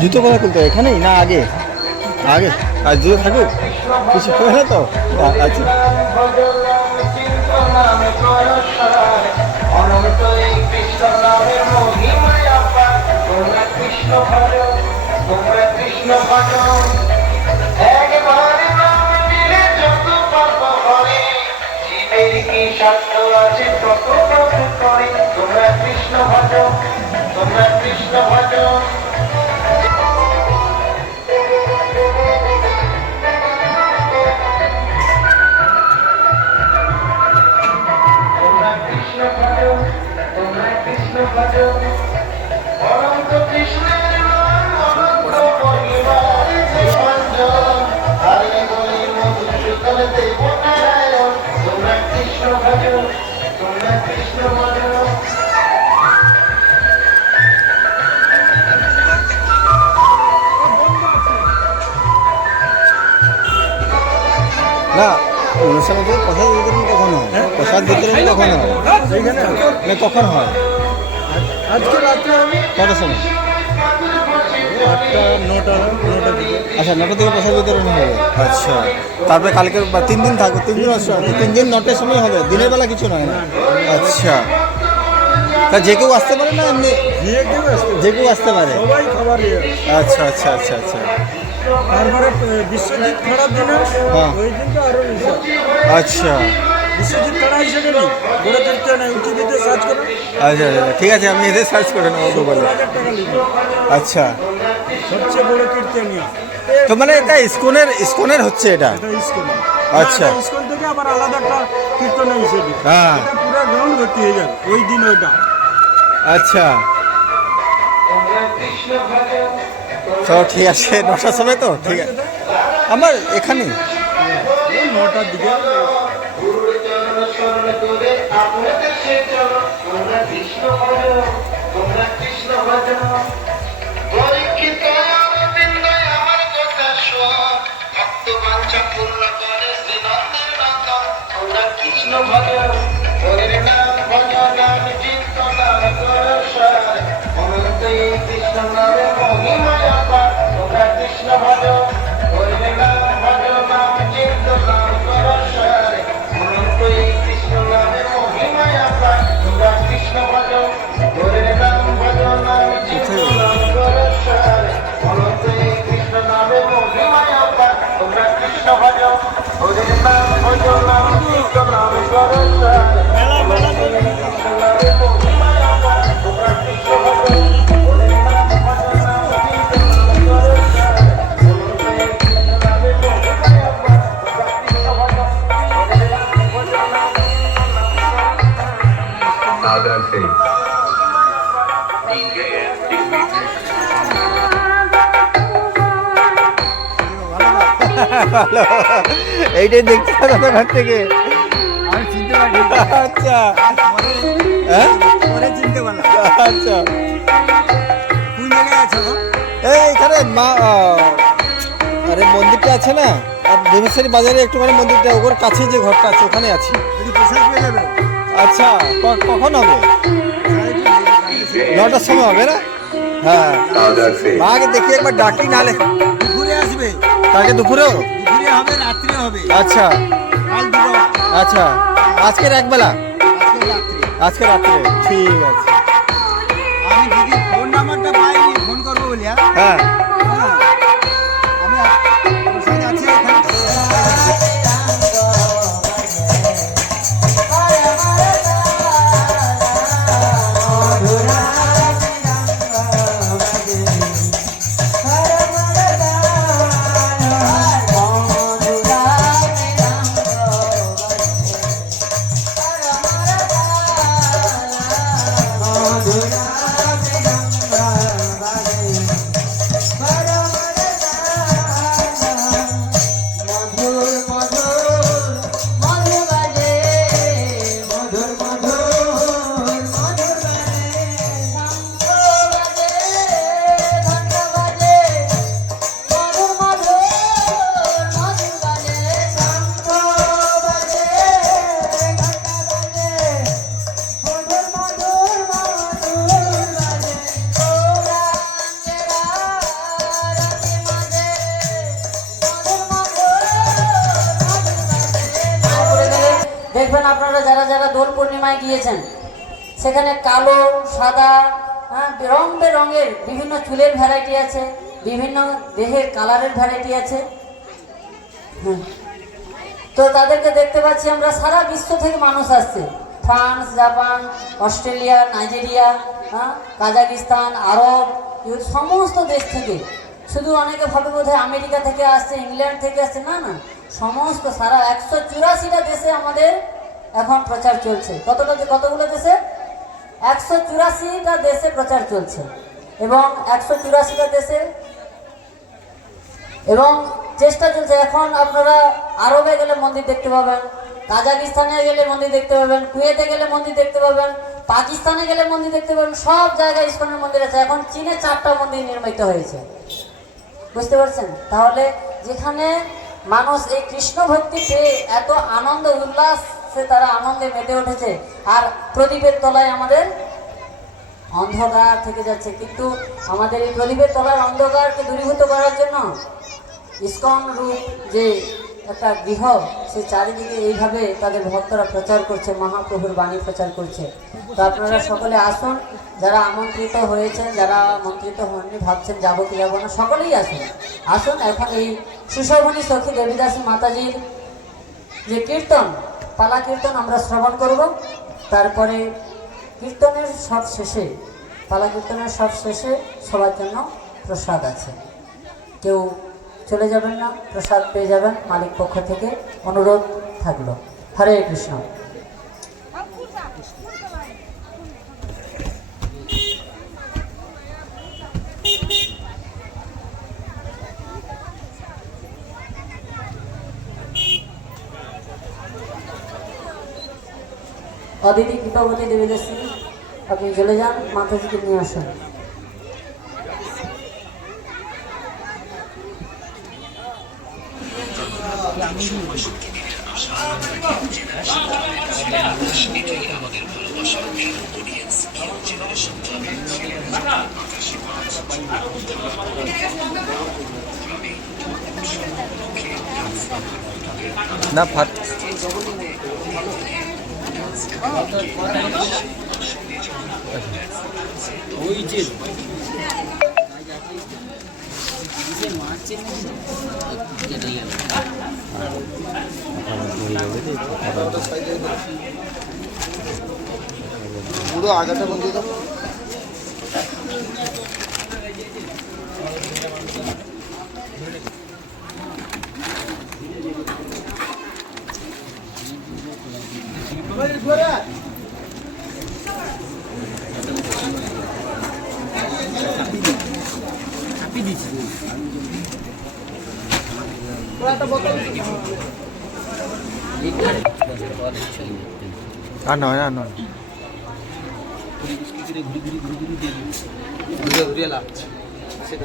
জুতো কথা খুলতে এখানেই না আগে আগে আর জুতো থাকুক কিছু হবে না তো আচ্ছা না অনুষ্ঠান প্রসাদ বিতরণ কখন হয় প্রসাদ বিতরণ কখন হয় না কখন হয় আজকে রাত্রে কটার সময় 8টা 9টা আচ্ছা 9টা থেকে প্রসাদ বিতরণ হবে আচ্ছা তারপরে কালকে 3 দিন থাকবে 3 দিন 3 দিন 9টার সময় হবে দিনের বেলা কিছু নয় না আচ্ছা তা যে কেউ আসতে পারে না এমনি যে কেউ আসতে পারে সবাই খাবার আচ্ছা আচ্ছা আচ্ছা আচ্ছা তারপরে বিশ্বজিৎ খাড়ার দিনে হ্যাঁ ওই দিনটা আরো আচ্ছা বিশ্বজিৎ খাড়া হিসেবে নেই বড় দেখতে না ইউটিউবে সার্চ করো আচ্ছা আচ্ছা ঠিক আছে আমি এদের সার্চ করে নেবো গুগলে 1000 টাকা লিখো আচ্ছা সবচেয়ে বড় কীর্তনীয় তো মানে এটা ইসকনের হচ্ছে এটা এটা ইসকন আচ্ছা ইসকন থেকে আবার আলাদা একটা কীর্তন হিসেবে হ্যাঁ এটা পুরো গ্রাউন্ড ভর্তি হয়ে যাবে ওই দিন ওইটা আচ্ছা তো ঠিক আছে 9টার সময় তো ঠিক আছে আমার এখানে 9টার দিকে কৃষ্ণ ভজন হরির নাম ভজন আমি চিত্ত নাম করসার অনন্ত কৃষ্ণ নামে মহিমায় অপার তোমরা কৃষ্ণ ভজন হরির নাম ভজন আমি চিত্ত নাম করসার অনন্ত কৃষ্ণ নামে মহিমায় অপার তোমরা কৃষ্ণ ভজন হরির নাম ভজন আমি চিত্ত নাম করসার অনন্ত কৃষ্ণ নামে মহিমায় অপার তোমরা কৃষ্ণ ভজন হরির নাম ভজন আমি চিত্ত নাম করসার ভালো এইটাই দেখতে হবে ঘর থেকে আচ্ছা হ্যাঁ চিনতে পারলাম আচ্ছা কোন জায়গায় আছো এই আরে মা আরে মন্দিরটা আছে না ভীমেশ্বরী বাজারে একটুখানি মন্দিরটা ওর কাছে যে ঘরটা আছে ওখানে আছি। এটি প্রসাদ পেয়ে যাবে। আচ্ছা কখন হবে? 9টার সময় হবে না? হ্যাঁ মাকে দেখি একবার ডাকি নালে দুপুরে আসবে, কালকে দুপুরেও। দুপুরে হবে, রাত্রে হবে। আচ্ছা কাল দুপুরে, আচ্ছা আজকের একবেলা, আজকে রাত্রে। আজকে রাত্রে ঠিক আছে। আমি দিদি ফোন নাম্বারটা পাইনি, ফোন করবো বলি। হ্যাঁ হ্যাঁ হ্যাঁ। আমি প্রসাদ আছে এখানে। দেখবেন আপনারা যারা যারা দোল পূর্ণিমায় গিয়েছেন সেখানে কালো সাদা রং বেরঙের বিভিন্ন চুলের ভ্যারাইটি আছে, বিভিন্ন দেহের কালারের ভ্যারাইটি আছে। তো তাদেরকে দেখতে পাচ্ছি আমরা, সারা বিশ্ব থেকে মানুষ আসছে, France, Japan, Australia, Nigeria, Kazakhstan, Arab, সমস্ত দেশ থেকে। শুধু অনেকে ভাবে বোধহয় আমেরিকা থেকে আসছে, ইংল্যান্ড থেকে আসছে, না না, সমস্ত সারা 184টা দেশে আমাদের এখন প্রচার চলছে। কতগুলো দেশে? 184টা দেশে প্রচার চলছে এবং 184টা দেশে এবং চেষ্টা চলছে। এখন আপনারা আরবে গেলে মন্দির দেখতে পাবেন, কাজাকিস্তানে গেলে মন্দির দেখতে পাবেন, কুয়েতে গেলে মন্দির দেখতে পাবেন, পাকিস্তানে গেলে মন্দির দেখতে পাবেন, সব জায়গায় ইসকনের মন্দির আছে। এখন চীনে 4টা মন্দির নির্মিত হয়েছে, বুঝতে পারছেন? তাহলে যেখানে মানুষ এই কৃষ্ণ ভক্তি পেয়ে এত আনন্দ উল্লাসে তারা আনন্দে মেতে উঠেছে, আর প্রদীপের তলায় আমাদের অন্ধকার থেকে যাচ্ছে। কিন্তু আমাদের এই প্রদীপের তলার অন্ধকারকে দূরীভূত করার জন্য ইসকন রূপ যে একটা গৃহ, সে চারিদিকে এইভাবে তাদের ভক্তরা প্রচার করছে, মহাপ্রভুর বাণী প্রচার করছে। তো আপনারা সকলে আসুন, যারা আমন্ত্রিত হয়েছেন, যারা আমন্ত্রিত হননি, ভাবছেন যাবো কি যাবো না, সকলেই আসুন। আসুন, এখন এই সুশোভনী সখী দেবীদাসী মাতাজির যে কীর্তন, পালা কীর্তন আমরা শ্রবণ করব। তারপরে কীর্তনের সব শেষে, পালা কীর্তনের সব শেষে সবার জন্য প্রসাদ আছে, কেউ চলে যাবেন না, প্রসাদ পেয়ে যাবেন মালিক পক্ষ থেকে, অনুরোধ থাকলো। হরে কৃষ্ণ। অদিতি কৃপাবতী দেবীদাসী, আপনি চলে যান, মাতাজিকে নিয়ে আসুন। না ফাট ওই যে পুরো আগাটা বন্ধ দাও। আর নয় না নয় ঘুরে ঘুরে লাভ দেখি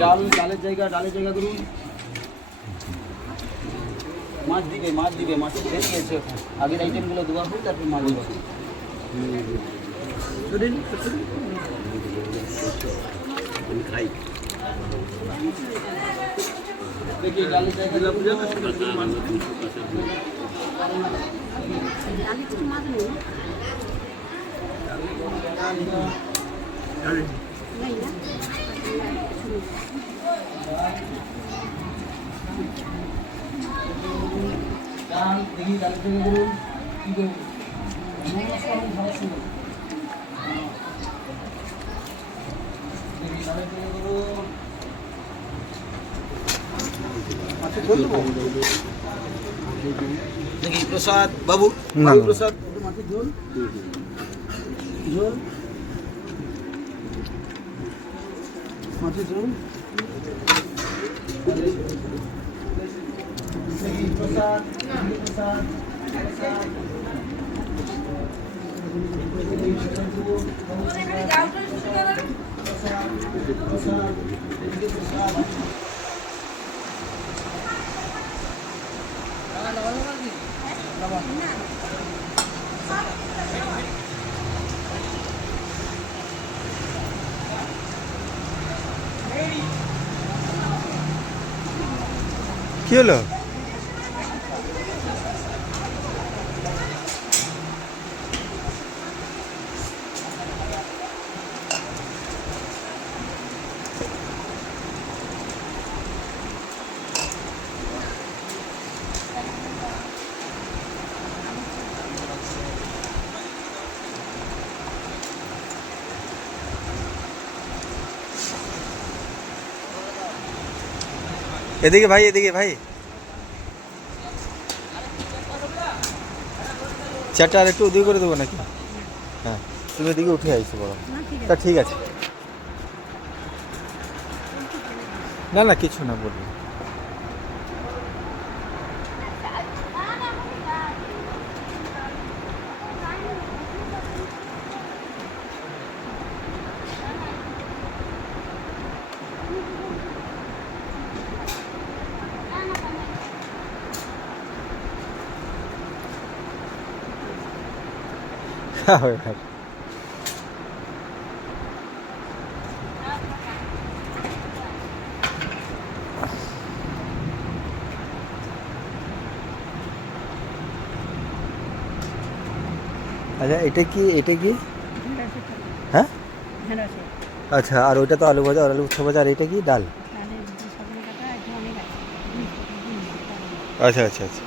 ডালের জায়গা করুন। মাছ দিবে মাছের দেরি আছে। আগের আইটেমগুলো দেওয়া হোক, তারপর মাছ দেওয়া হোক। দেখি ডালের জায়গা ডাল দেখি ডালের জায়গা করুন। কি দেবো? দেখি ডালের জায়গা করুন। মাছের ঝোল দেবো? দেখি প্রসাদ বাবু, না, বাবু না। প্রসাদ মাছের ঝোল ঝোল মাছের ঝোল দেখি প্রসাদ প্রসাদ কি হলো? এদিকে ভাই, এদিকে ভাই, চারটা আর একটু ওদিকে করে দেবো নাকি? হ্যাঁ, তুমি এদিকে উঠে আইসো বড়। তা ঠিক আছে, না না কিছু না বলবো। ভাই আচ্ছা, এটা কি হ্যাঁ? আচ্ছা, আর ওইটা তো আলু ভাজা আর আলু উচ্ছে ভাজা, আর এটা কি ডাল? আচ্ছা আচ্ছা আচ্ছা।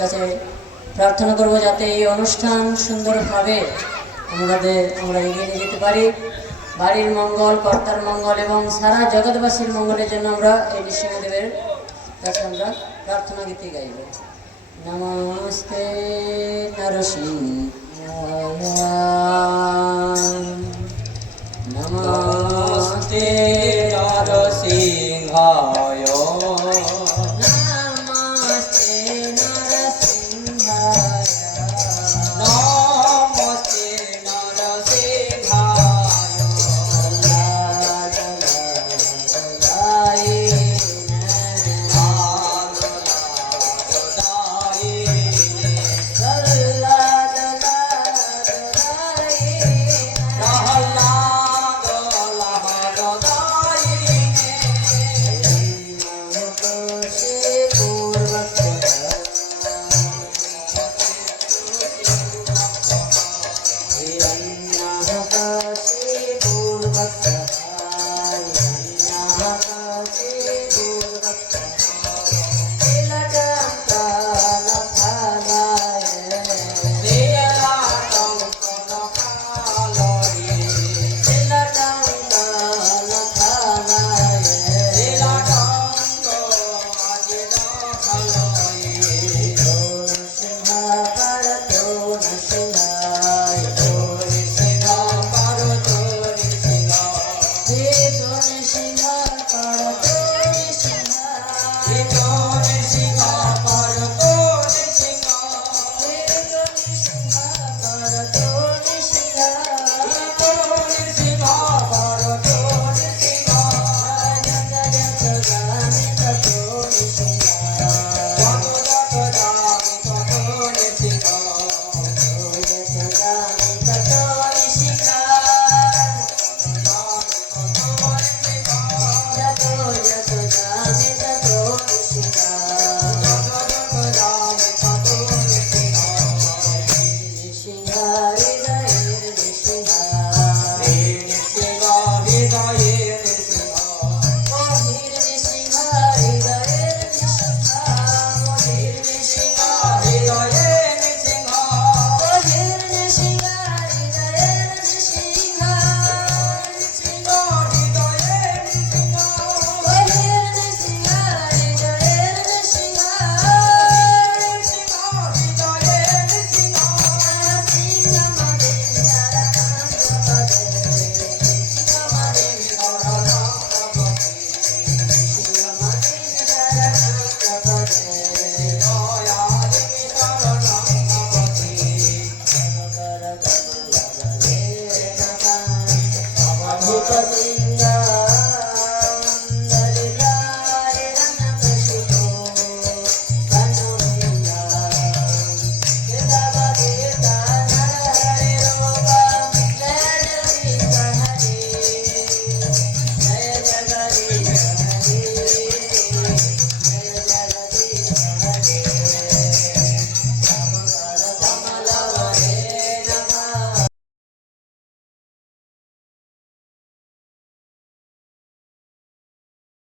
কাছে প্রার্থনা করব যাতে এই অনুষ্ঠান সুন্দরভাবে আমরা এগিয়ে নিয়ে যেতে পারি। বাড়ির মঙ্গল, কর্তার মঙ্গল এবং সারা জগৎবাসীর মঙ্গলের জন্য আমরা এই নৃসিংহদেবের কাছে আমরা প্রার্থনা গীতি গাইব। নমস্তে নরসিংহায়, নমস্তে নরসিংহায়, নমস্তে নরসিংহায়, নমস্তে নরসিংহায়, Namaste